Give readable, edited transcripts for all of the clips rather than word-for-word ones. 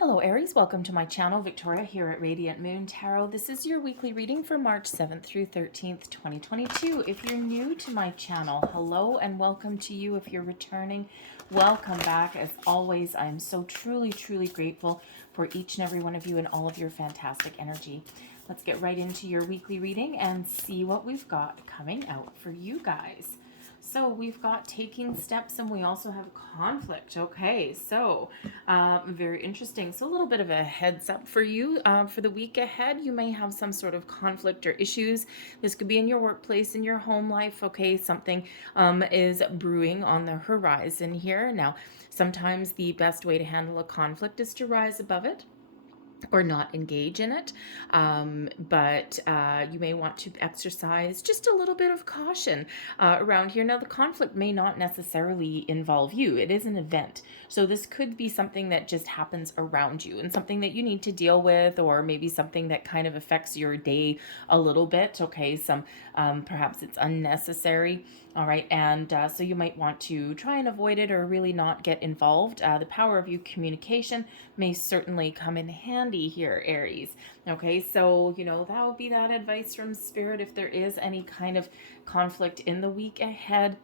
Hello Aries, welcome to my channel. Victoria here at Radiant Moon Tarot. This is your weekly reading for March 7th through 13th, 2022. If you're new to my channel, hello and welcome to you. If you're returning, welcome back. As always, I'm so truly grateful for each and every one of you and all of your fantastic energy. Let's get right into your weekly reading and see what we've got coming out for you guys. So we've got taking steps and we also have conflict. Okay, so very interesting. So a little bit of a heads up for you for the week ahead. You may have some sort of conflict or issues. This could be in your workplace, in your home life. Okay, something is brewing on the horizon here. Now, sometimes the best way to handle a conflict is to rise above it or not engage in it. But you may want to exercise just a little bit of caution around here. Now, the conflict may not necessarily involve you. It is an event. So this could be something that just happens around you and something that you need to deal with, or maybe something that kind of affects your day a little bit. Okay, perhaps it's unnecessary. All right, and so you might want to try and avoid it or really not get involved. The power of your communication may certainly come in handy here, Aries. Okay, so, that would be that advice from Spirit. If there is any kind of conflict in the week ahead,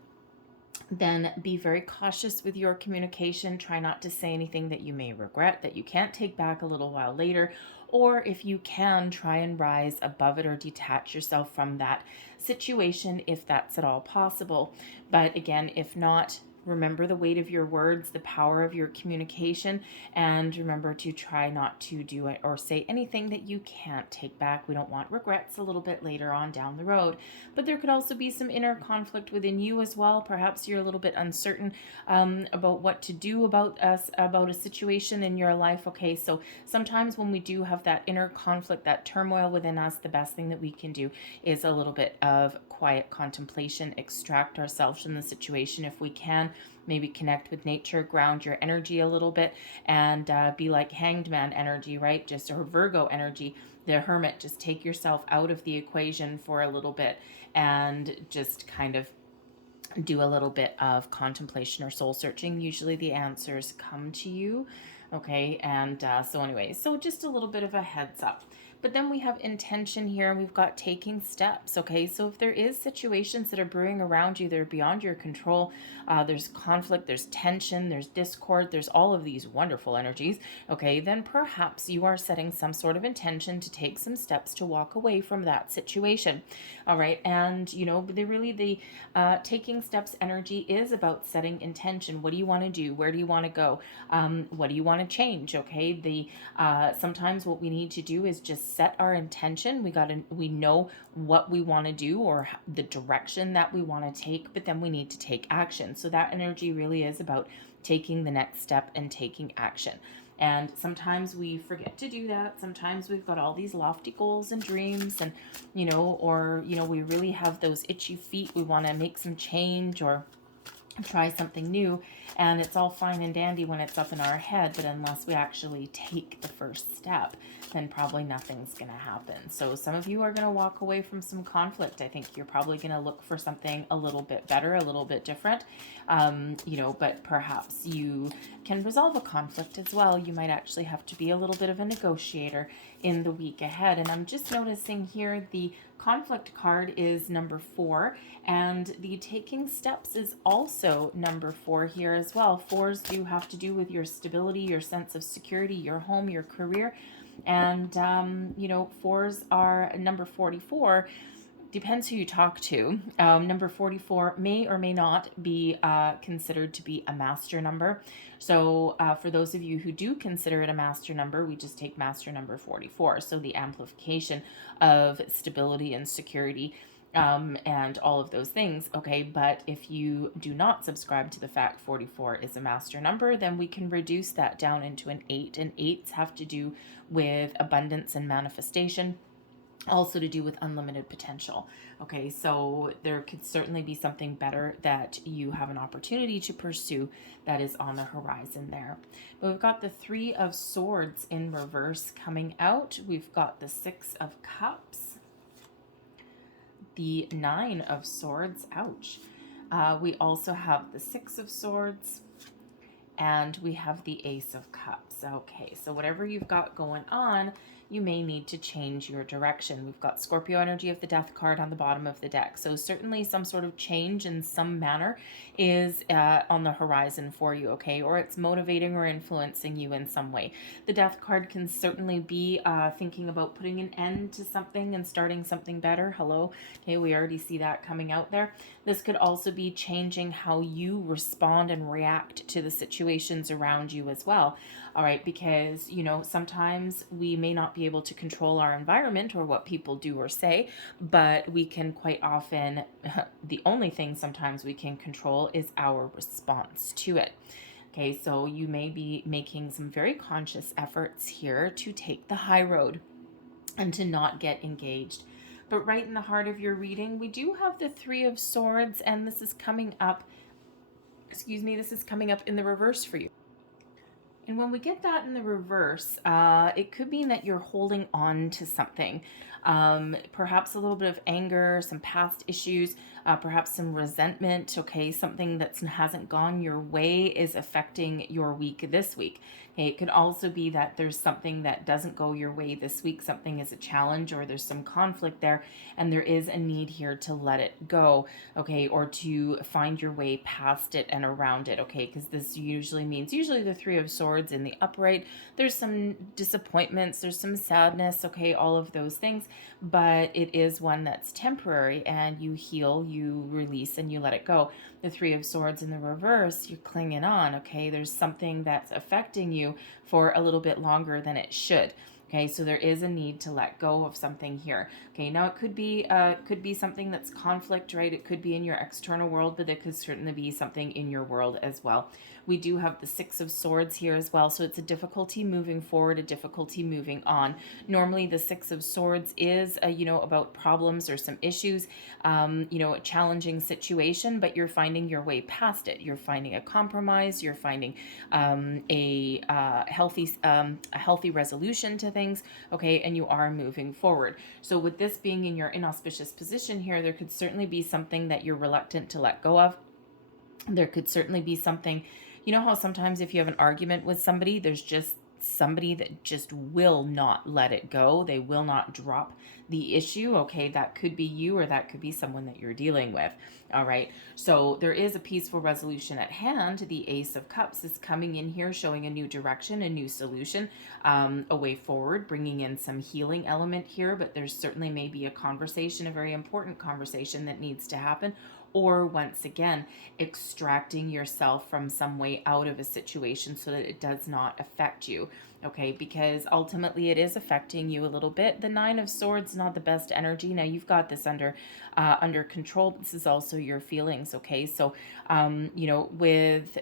then be very cautious with your communication. Try not to say anything that you may regret, that you can't take back a little while later. Or if you can, try and rise above it or detach yourself from that situation if that's at all possible. But again, if not, remember the weight of your words, the power of your communication, and remember to try not to do it or say anything that you can't take back. We don't want regrets a little bit later on down the road. But there could also be some inner conflict within you as well. Perhaps you're a little bit uncertain about what to do about a situation in your life. Okay, so sometimes when we do have that inner conflict, that turmoil within us, the best thing that we can do is a little bit of quiet contemplation, extract ourselves from the situation if we can. Maybe connect with nature, ground your energy a little bit, and be like Hanged Man energy, right? Or Virgo energy, the Hermit. Just take yourself out of the equation for a little bit and just kind of do a little bit of contemplation or soul searching. Usually the answers come to you. Okay, and so just a little bit of a heads up. But then we have intention here, and we've got taking steps. Okay, so if there is situations that are brewing around you that are beyond your control, there's conflict, there's tension, there's discord, there's all of these wonderful energies. Okay, then perhaps you are setting some sort of intention to take some steps to walk away from that situation. All right, and the taking steps energy is about setting intention. What do you want to do? Where do you want to go? What do you want to change? Okay, sometimes what we need to do is just set our intention. We know what we want to do or the direction that we want to take, but then we need to take action. So that energy really is about taking the next step and taking action. And sometimes we forget to do that. Sometimes we've got all these lofty goals and dreams, and we really have those itchy feet. We want to make some change or try something new, and it's all fine and dandy when it's up in our head, but unless we actually take the first step, then probably nothing's going to happen. So some of you are going to walk away from some conflict. I think you're probably going to look for something a little bit better, a little bit different, but perhaps you can resolve a conflict as well. You might actually have to be a little bit of a negotiator in the week ahead. And I'm just noticing here the conflict card is number 4, and the taking steps is also number 4 here as well. 4s do have to do with your stability, your sense of security, your home, your career. And 4s are number 44. Depends who you talk to. Number 44 may or may not be considered to be a master number. So for those of you who do consider it a master number, we just take master number 44. So the amplification of stability and security and all of those things. Okay, but if you do not subscribe to the fact 44 is a master number, then we can reduce that down into an 8. And 8s have to do with abundance and manifestation, also to do with unlimited potential. Okay, so there could certainly be something better that you have an opportunity to pursue that is on the horizon there. But we've got the 3 of Swords in reverse coming out. We've got the 6 of Cups, the 9 of Swords, ouch. We also have the 6 of Swords, And we have the Ace of Cups. Okay, so whatever you've got going on, you may need to change your direction. We've got Scorpio energy of the Death card on the bottom of the deck. So certainly some sort of change in some manner is on the horizon for you, okay? Or it's motivating or influencing you in some way. The Death card can certainly be thinking about putting an end to something and starting something better. Hello. Okay, we already see that coming out there. This could also be changing how you respond and react to the situations around you as well. All right, because, you know, sometimes we may not be able to control our environment or what people do or say, but we can quite often, the only thing sometimes we can control is our response to it. Okay, so you may be making some very conscious efforts here to take the high road and to not get engaged. But right in the heart of your reading, we do have the Three of Swords, and this is coming up, this is coming up in the reverse for you. And when we get that in the reverse, it could mean that you're holding on to something. Perhaps a little bit of anger, some past issues, perhaps some resentment, okay? Something that hasn't gone your way is affecting your week this week. Okay, it could also be that there's something that doesn't go your way this week. Something is a challenge or there's some conflict there, and there is a need here to let it go, okay? Or to find your way past it and around it, okay? Because this usually means, the Three of Swords in the upright, there's some disappointments, there's some sadness, okay? All of those things, but it is one that's temporary, and you heal, you release, and you let it go. The Three of Swords in the reverse, you're clinging on, okay? There's something that's affecting you for a little bit longer than it should. Okay, so there is a need to let go of something here. Okay, now it could be something that's conflict, right? It could be in your external world, but it could certainly be something in your world as well. We do have the Six of Swords here as well, so it's a difficulty moving forward, a difficulty moving on. Normally, the Six of Swords is, about problems or some issues, a challenging situation, but you're finding your way past it. You're finding a compromise. You're finding a healthy resolution to things, okay, and you are moving forward. So with this being in your inauspicious position here, there could certainly be something that you're reluctant to let go of. There could certainly be something, you know how sometimes if you have an argument with somebody, there's just somebody that just will not let it go. They will not drop the issue. Okay, that could be you, or that could be someone that you're dealing with. All right, so there is a peaceful resolution at hand. The Ace of Cups is coming in here, showing a new direction, a new solution, a way forward, bringing in some healing element here. But there's certainly maybe a conversation, a very important conversation that needs to happen, or once again, extracting yourself from some way out of a situation so that it does not affect you, okay? Because ultimately it is affecting you a little bit. The Nine of Swords, not the best energy. Now you've got this under control, but this is also your feelings, okay? So, with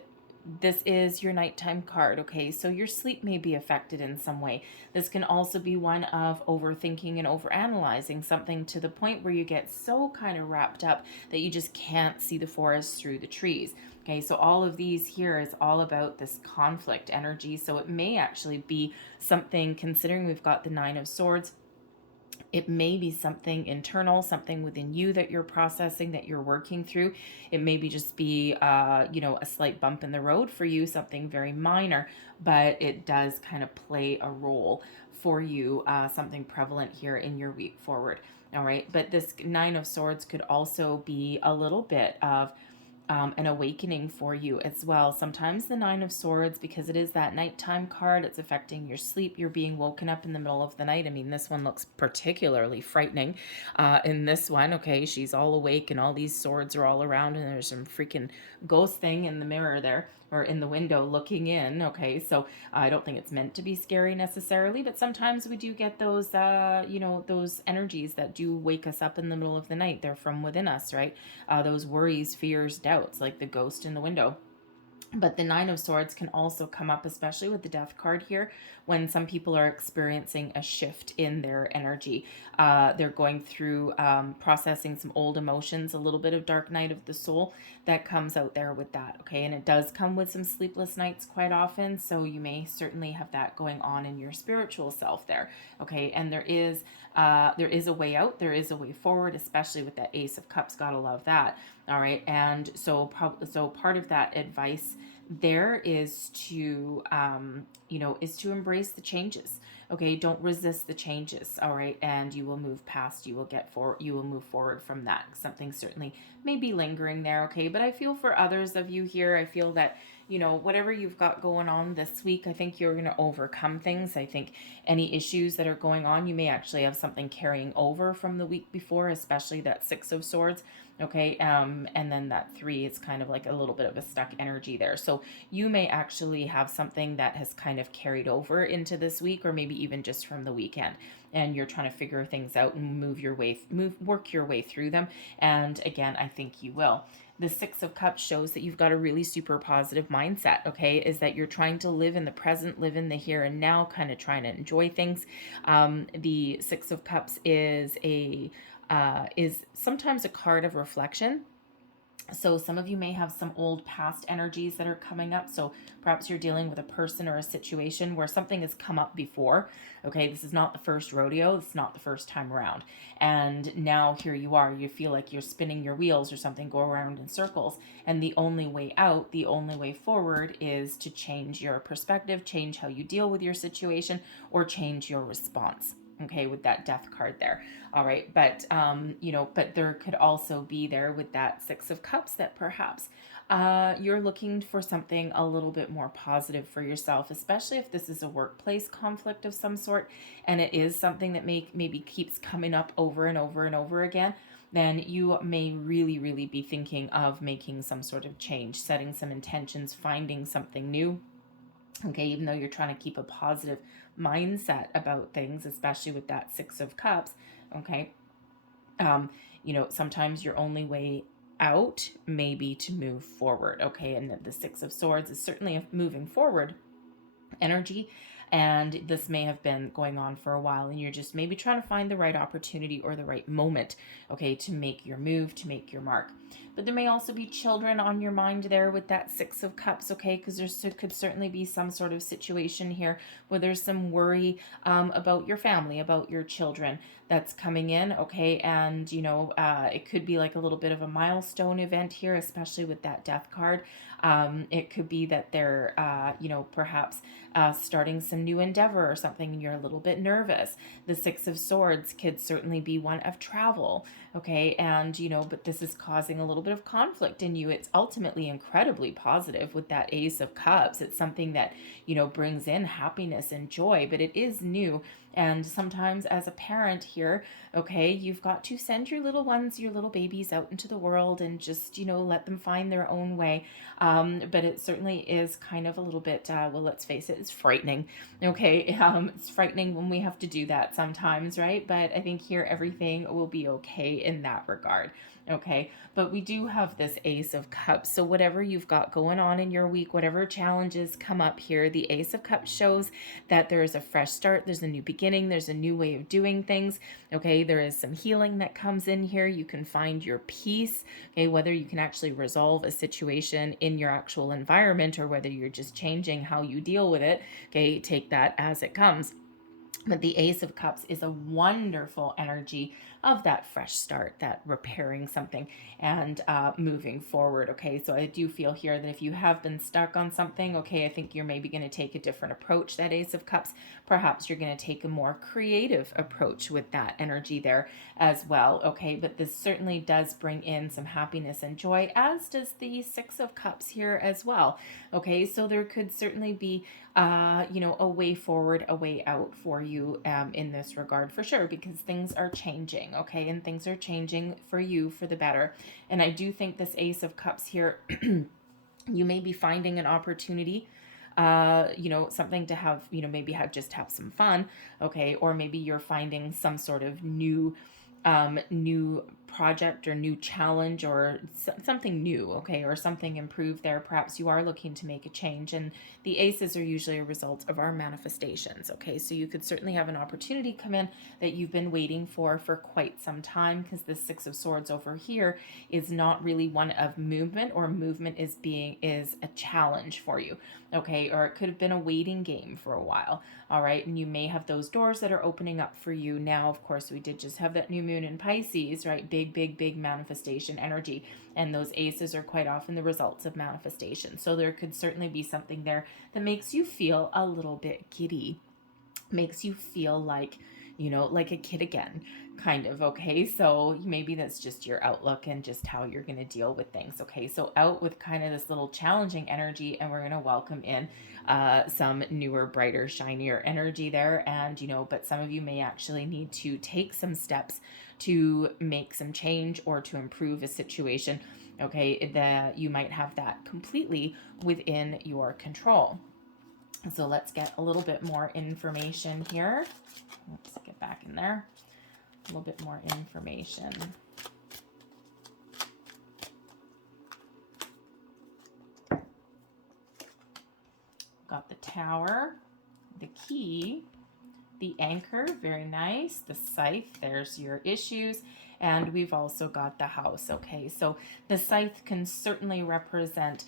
this is your nighttime card, okay? So your sleep may be affected in some way. This can also be one of overthinking and overanalyzing something to the point where you get so kind of wrapped up that you just can't see the forest through the trees. Okay, so all of these here is all about this conflict energy. So it may actually be something, considering we've got the Nine of Swords, it may be something internal, something within you that you're processing, that you're working through. It may be just be, a slight bump in the road for you, something very minor, but it does kind of play a role for you, something prevalent here in your week forward. All right, but this Nine of Swords could also be a little bit of an awakening for you as well. Sometimes the Nine of Swords, because it is that nighttime card, it's affecting your sleep. You're being woken up in the middle of the night. I mean, this one looks particularly frightening in this one. Okay, she's all awake and all these swords are all around, and there's some freaking ghost thing in the mirror there, or in the window looking in. Okay, so I don't think it's meant to be scary necessarily, but sometimes we do get those, those energies that do wake us up in the middle of the night. They're from within us, right? Those worries, fears, doubts, like the ghost in the window. But the Nine of Swords can also come up, especially with the Death card here, when some people are experiencing a shift in their energy. They're going through processing some old emotions, a little bit of dark night of the soul that comes out there with that, okay? And it does come with some sleepless nights quite often, so you may certainly have that going on in your spiritual self there, okay? And there is a way out, there is a way forward, especially with that Ace of Cups. Gotta love that. All right, and so part of that advice there is to, is to embrace the changes. Okay, don't resist the changes. All right, and you will move past. You will get forward. You will move forward from that. Something certainly may be lingering there. Okay, but I feel for others of you here, I feel that whatever you've got going on this week, I think you're going to overcome things. I think any issues that are going on, you may actually have something carrying over from the week before, especially that Six of Swords. Okay, and then that 3, it's kind of like a little bit of a stuck energy there. So you may actually have something that has kind of carried over into this week, or maybe even just from the weekend, and you're trying to figure things out and work your way through them. And again, I think you will. The Six of Cups shows that you've got a really super positive mindset, okay? Is that you're trying to live in the present, live in the here and now, kind of trying to enjoy things. The Six of Cups is sometimes a card of reflection. So some of you may have some old past energies that are coming up. So perhaps you're dealing with a person or a situation where something has come up before. Okay, this is not the first rodeo. It's not the first time around. And now here you are. You feel like you're spinning your wheels or something, go around in circles. And the only way out, the only way forward is to change your perspective, change how you deal with your situation, or change your response. Okay, with that death card there. All right, but but there could also be there with that Six of Cups that perhaps you're looking for something a little bit more positive for yourself, especially if this is a workplace conflict of some sort, and it is something that maybe keeps coming up over and over and over again. Then you may really, really be thinking of making some sort of change, setting some intentions, finding something new. Okay, even though you're trying to keep a positive mindset about things, especially with that Six of Cups. Okay, sometimes your only way out may be to move forward. Okay, and the Six of Swords is certainly a moving forward energy, and this may have been going on for a while, and you're just maybe trying to find the right opportunity or the right moment, okay, to make your move, to make your mark. But there may also be children on your mind there with that Six of Cups, okay, because there could certainly be some sort of situation here where there's some worry about your family, about your children that's coming in, okay, and it could be like a little bit of a milestone event here, especially with that death card. It could be that they're, perhaps starting some new endeavor or something, and you're a little bit nervous. The Six of Swords could certainly be one of travel, okay, and but this is causing a little bit of conflict in you. It's ultimately incredibly positive with that Ace of Cups. It's something that brings in happiness and joy, but it is new. And sometimes as a parent here, okay, you've got to send your little ones, your little babies out into the world and just, let them find their own way. But it certainly is kind of a little bit, well, let's face it, it's frightening. Okay, it's frightening when we have to do that sometimes, right? But I think here everything will be okay in that regard. Okay, but we do have this Ace of Cups. So whatever you've got going on in your week, whatever challenges come up here, the Ace of Cups shows that there is a fresh start, there's a new beginning, there's a new way of doing things. Okay, there is some healing that comes in here. You can find your peace, okay, whether you can actually resolve a situation in your actual environment or whether you're just changing how you deal with it. Okay, take that as it comes. But the Ace of Cups is a wonderful energy of that fresh start, that repairing something and moving forward. Okay, so I do feel here that if you have been stuck on something, okay, I think you're maybe going to take a different approach, that Ace of Cups. Perhaps you're going to take a more creative approach with that energy there as well. Okay, but this certainly does bring in some happiness and joy, as does the Six of Cups here as well. Okay, so there could certainly be a way forward, a way out for you in this regard for sure, because things are changing, okay, and things are changing for you for the better. And I do think this Ace of Cups here, you may be finding an opportunity, something to have, maybe have some fun, okay, or maybe you're finding some sort of new project or new challenge or something new, okay, or something improved there. Perhaps you are looking to make a change, and the aces are usually a result of our manifestations, okay, so you could certainly have an opportunity come in that you've been waiting for quite some time, because the Six of Swords over here is not really one of movement, or movement is a challenge for you, okay, or it could have been a waiting game for a while. All right, and you may have those doors that are opening up for you now. Of course, we did just have that new moon in Pisces, right? Big big manifestation energy. And those aces are quite often the results of manifestation. So there could certainly be something there that makes you feel a little bit giddy, makes you feel like, you know, like a kid again, kind of. Okay, so maybe that's just your outlook and just how you're going to deal with things. Okay, so out with kind of this little challenging energy, and we're going to welcome in some newer, brighter, shinier energy there. And, you know, but some of you may actually need to take some steps to make some change or to improve a situation. Okay, that you might have that completely within your control. So let's get a little bit more information here. Let's get back in there. A little bit more information. Got the Tower, the Key, the Anchor, very nice. The Scythe, there's your issues. And we've also got the House. Okay, so the Scythe can certainly represent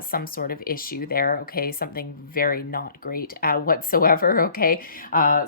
some sort of issue there. Okay, something very not great whatsoever. Okay,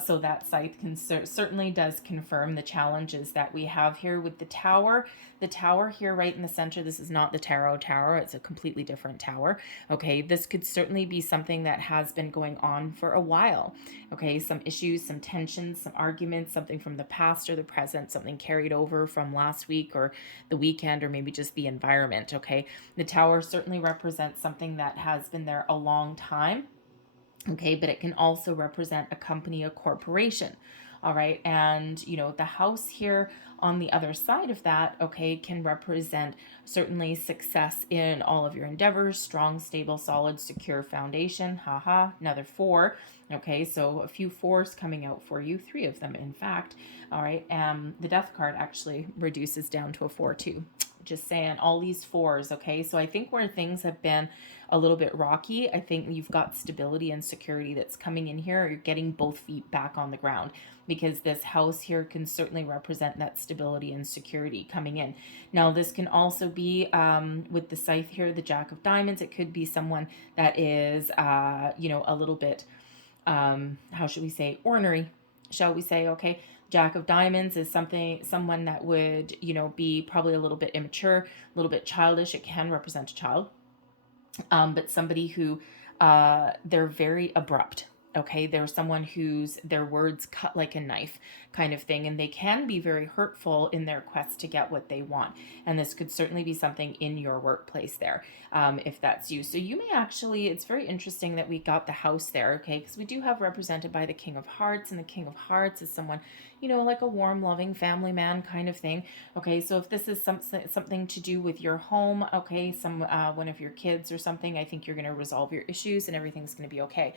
so that Scythe can certainly does confirm the challenges that we have here with the Tower. The Tower here right in the center, this is not the Tarot Tower, it's a completely different tower. Okay, this could certainly be something that has been going on for a while. Okay, some issues, some tensions, some arguments, something from the past or the present, something carried over from last week or the weekend, or maybe just the environment. Okay, the Tower certainly represents something that has been there a long time. Okay, but it can also represent a company, a corporation. All right, and you know, the House here on the other side of that, okay, can represent certainly success in all of your endeavors, strong, stable, solid, secure foundation. Haha, another 4. Okay, so a few 4s coming out for you, 3 of them in fact. All right, the Death card actually reduces down to a 4 too. Just saying, all these 4s. Okay, so I think where things have been a little bit rocky, I think you've got stability and security that's coming in here. You're getting both feet back on the ground, because this House here can certainly represent that stability and security coming in. Now, this can also be with the Scythe here, the Jack of Diamonds. It could be someone that is, you know, a little bit, how should we say, ornery, shall we say? Okay, Jack of Diamonds is someone that would, you know, be probably a little bit immature, a little bit childish. It can represent a child, but somebody who they're very abrupt. Okay, they're someone whose their words cut like a knife kind of thing, and they can be very hurtful in their quest to get what they want. And this could certainly be something in your workplace there, if that's you. So you may actually, it's very interesting that we got the House there, okay, because we do have represented by the King of Hearts, and the King of Hearts is someone, you know, like a warm, loving family man kind of thing. Okay, so if this is something to do with your home, okay, one of your kids or something, I think you're going to resolve your issues and everything's going to be okay.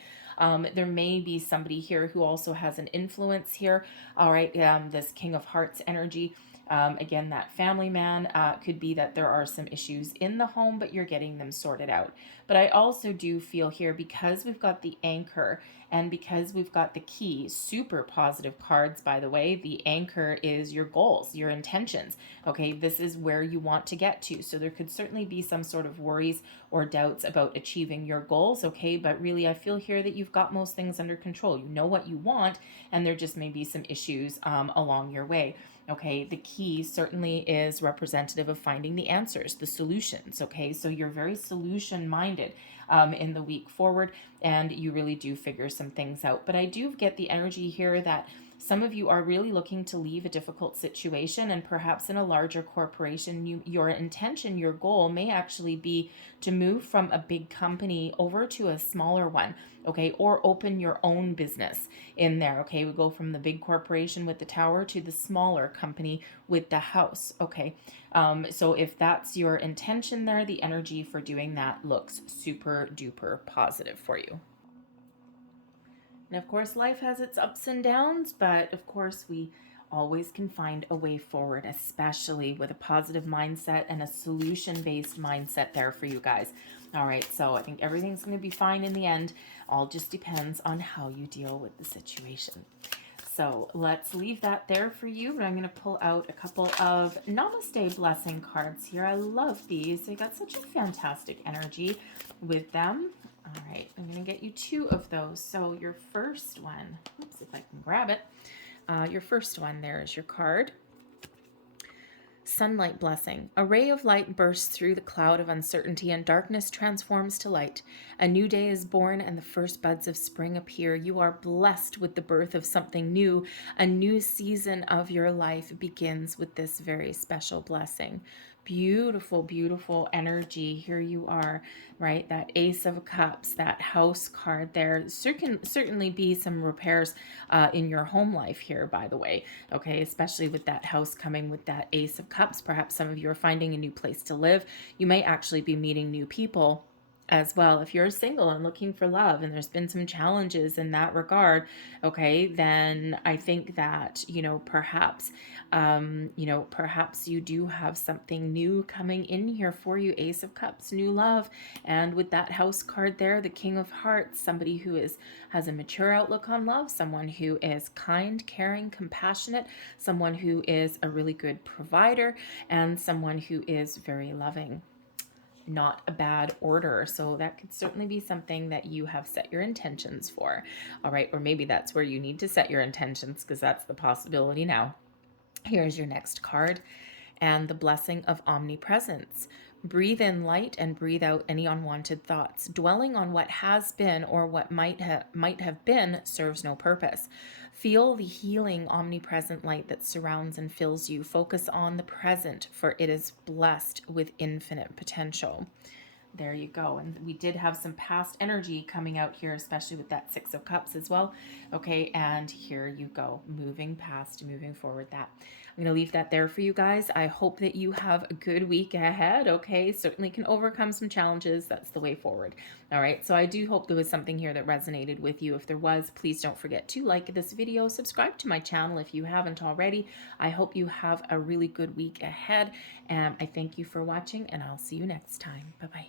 There may be somebody here who also has an influence here. All right, this King of Hearts energy. Again, that family man, could be that there are some issues in the home, but you're getting them sorted out. But I also do feel here, because we've got the Anchor and because we've got the Key, super positive cards, by the way. The Anchor is your goals, your intentions. Okay, this is where you want to get to. So there could certainly be some sort of worries or doubts about achieving your goals. Okay, but really I feel here that you've got most things under control. You know what you want, and there just may be some issues along your way. Okay, the Key certainly is representative of finding the answers, the solutions. Okay, so you're very solution minded in the week forward, and you really do figure some things out. But I do get the energy here that some of you are really looking to leave a difficult situation, and perhaps in a larger corporation, your intention, your goal may actually be to move from a big company over to a smaller one, okay, or open your own business in there. Okay, we go from the big corporation with the Tower to the smaller company with the House. Okay, so if that's your intention there, the energy for doing that looks super duper positive for you. And of course, life has its ups and downs, but of course, we always can find a way forward, especially with a positive mindset and a solution-based mindset there for you guys. All right, so I think everything's going to be fine in the end. All just depends on how you deal with the situation. So let's leave that there for you, but I'm going to pull out a couple of Namaste Blessing cards here. I love these. They got such a fantastic energy with them. All right, I'm going to get you 2 of those. So your first one, oops, if I can grab it. Your first one there is your card. Sunlight blessing. A ray of light bursts through the cloud of uncertainty, and darkness transforms to light. A new day is born, and the first buds of spring appear. You are blessed with the birth of something new. A new season of your life begins with this very special blessing. Beautiful, beautiful energy. Here you are, right? That Ace of Cups, that House card there. There can certainly be some repairs in your home life here, by the way. Okay, especially with that House coming with that Ace of Cups. Perhaps some of you are finding a new place to live. You may actually be meeting new people as well. If you're single and looking for love and there's been some challenges in that regard, okay, then I think that, perhaps perhaps you do have something new coming in here for you. Ace of Cups, new love. And with that House card there, the King of Hearts, somebody who has a mature outlook on love, someone who is kind, caring, compassionate, someone who is a really good provider, and someone who is very loving. Not a bad order. So that could certainly be something that you have set your intentions for. All right. Or maybe that's where you need to set your intentions, because that's the possibility now. Here's your next card, and the blessing of omnipresence. Breathe in light and breathe out any unwanted thoughts. Dwelling on what has been or what might have been serves no purpose. Feel the healing omnipresent light that surrounds and fills you. Focus on the present, for it is blessed with infinite potential. There you go. And we did have some past energy coming out here, especially with that Six of Cups as well. Okay, and here you go. Moving past, moving forward that. I'm going to leave that there for you guys. I hope that you have a good week ahead, okay? Certainly can overcome some challenges. That's the way forward. All right, so I do hope there was something here that resonated with you. If there was, please don't forget to like this video, subscribe to my channel if you haven't already. I hope you have a really good week ahead, and I thank you for watching, and I'll see you next time. Bye-bye.